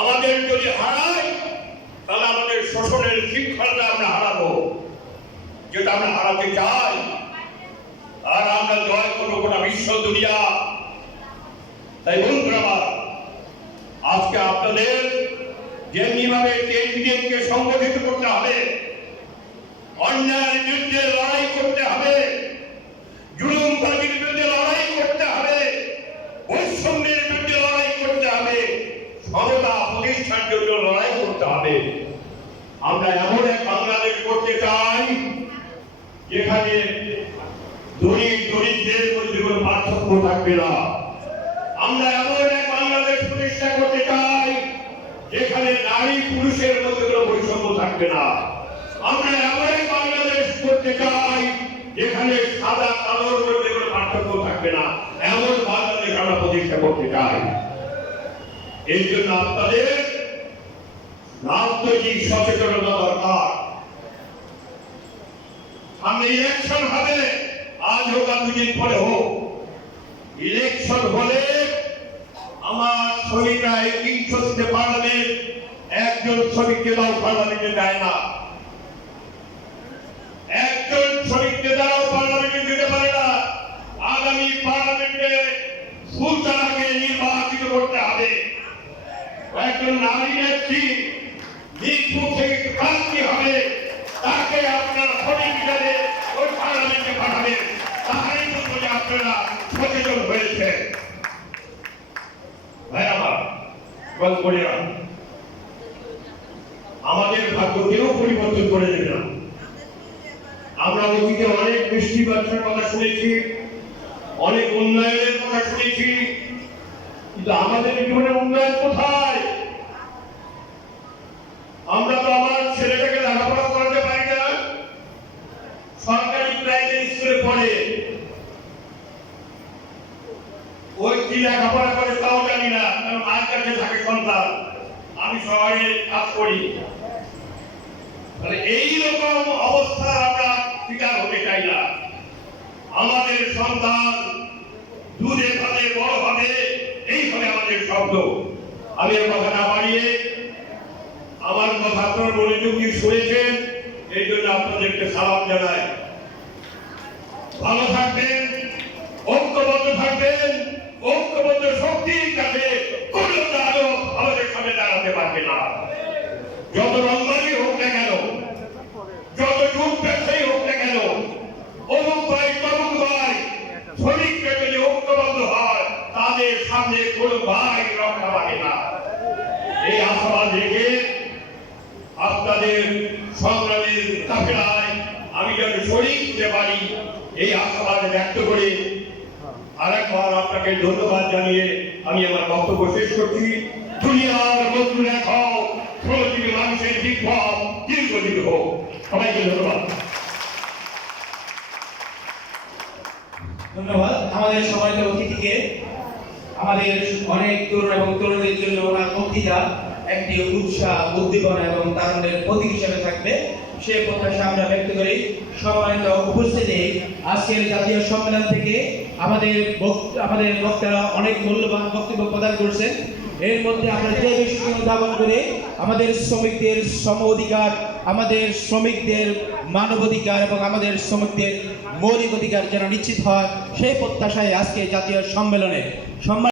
আমাদের যদি হারাই, তাহলে আমাদের শোষণের শৃঙ্খলটা আমরা হারাবো। যেটা আমরা হারাতে চাই, আর আমরা জয় করব গোটা বিশ্ব দুনিয়া। তাই বন্ধুরা আমার, আজকে আপনাদের যেমনি ভাবে কেন্দ্রীয়কে সংগঠিত করতে হবে, অন্যায়ের বিরুদ্ধে লড়াই করতে হবে জুলুমবাজির বিরুদ্ধে লড়াই করতে হবে, বৈষম্যের বিরুদ্ধে লড়াই করতে হবে সমতা প্রতিষ্ঠার জন্য লড়াই করতে হবে। আমরা এমন এক বাংলাদেশ করতে চাই, যেখানে ধনী দরিদ্রের মধ্যে কোনো পার্থক্য থাকবে না। আমরা এমন এক বাংলাদেশ প্রতিষ্ঠা করতে চাই, যেখানে নারী পুরুষের মধ্যে কোনো বৈষম্য থাকবে না। আমরা এমন এক বাংলাদেশ করতে চাই, যেখানে সাদা কালোর মধ্যে কোনো পার্থক্য থাকবে না। এমন বাংলাদেশ আমরা প্রতিষ্ঠা করতে চাই। এই জন্য আপনাদের রাজনৈতিক সচেতনতা দরকার। সামনে ইলেকশন হবে, আজ হোক আর দুদিন পরে হোক। ইলেকশন হলে আমার শ্রমিকরা এই তিনশোতে পার্লামেন্ট একজন শ্রমিককে দাও পার্লামেন্টে দেয় না একজন শ্রমিককে দাও পার্লামেন্টে যেতে পারে না আগামী পার্লামেন্টে সুলতানাকে নির্বাচিত করতে হবে একজন নারী নেত্রী থেকে ক্রান্তি হবে, তাকে আপনারা ওই পার্লামেন্টে যে আপনারা সচেতন হয়েছে আমাদের ভাগ্য কেউ পরিবর্তন করে দেবে না। আমরা অতীতে অনেক বৃষ্টি ব্যবসার কথা শুনেছি, অনেক উন্নয়নের কথা শুনেছি। কিন্তু আমাদের জীবনে উন্নয়ন কোথায়? আমরা তো আমার ছেলেটাকে লেখাপড়া করাতে পারি না। সরকারি প্রাইমারি স্কুলে পড়ে। ওই কি লেখাপড়া করে তাও জানি না, কারণ মায়ের কাছে থাকে সন্তান। আমি শহরে কাজ করি। তাহলে এইরকম অবস্থা আমরা শিকার হতে চাই না। আমাদের সন্তান দুধে ভাবে বড় হবে এই হবে আমাদের শব্দ। আমি এর কথা না বাড়িয়ে আমার কথা আপনার ঢুকি শুনেছেন, এই জন্য আপনাদেরকে সালাম জানাই। ভালো থাকবেন, ঐক্যবদ্ধ থাকবেন, ঐক্যবদ্ধ শক্তির কাছে কোনো আলো আমাদের সামনে দাঁড়াতে পারবে না যত রংবাজি হোক না কেন যত যুগ ব্যবসায়ী হোক না কেন অমুক ভাই তমুক ভাই শ্রমিকরা যদি ঐক্যবদ্ধ হয় তাদের সামনে কোনো ভাই রক্ষা পাবে না। এই আশাবাদ রেখে আপনাদের সংগ্রামের কাফেলায় আমি যেন শরীর দিতে পারি, এই আশাবাদ ব্যক্ত করে আরেকবার আপনাকে ধন্যবাদ জানিয়ে আমি আমার বক্তব্য শেষ করছি। দুনিয়ার বন্ধু দেখাও প্রতিটি মানুষের বিপ্লব দীর্ঘদিন হোক। সবাইকে ধন্যবাদ। ধন্যবাদ। আমাদের সম্মানিত অতিথিকে আমাদের অনেক তরুণ এবং তরুণীদের জন্য ওনার বক্তৃতা একটি উৎসাহ উদ্দীপনা এবং তারুণ্যের প্রতীক হিসেবে থাকবে। সে প্রত্যাশা আমরা ব্যক্ত করি। সম্মানিত উপস্থিতি, আজকের জাতীয় সম্মেলন থেকে আমাদের আমাদের বক্তারা অনেক মূল্যবান বক্তব্য প্রদান করছেন। এর মধ্যে আমরা যে বিষয়টি উদ্ভাবন করে আমাদের শ্রমিকদের সম অধিকার, আমাদের শ্রমিকদের মানবাধিকার এবং আমাদের শ্রমিকদের মৌলিক অধিকার যেন নিশ্চিত হয়, সেই প্রত্যাশায় আজকে জাতীয় সম্মেলনে সম্মান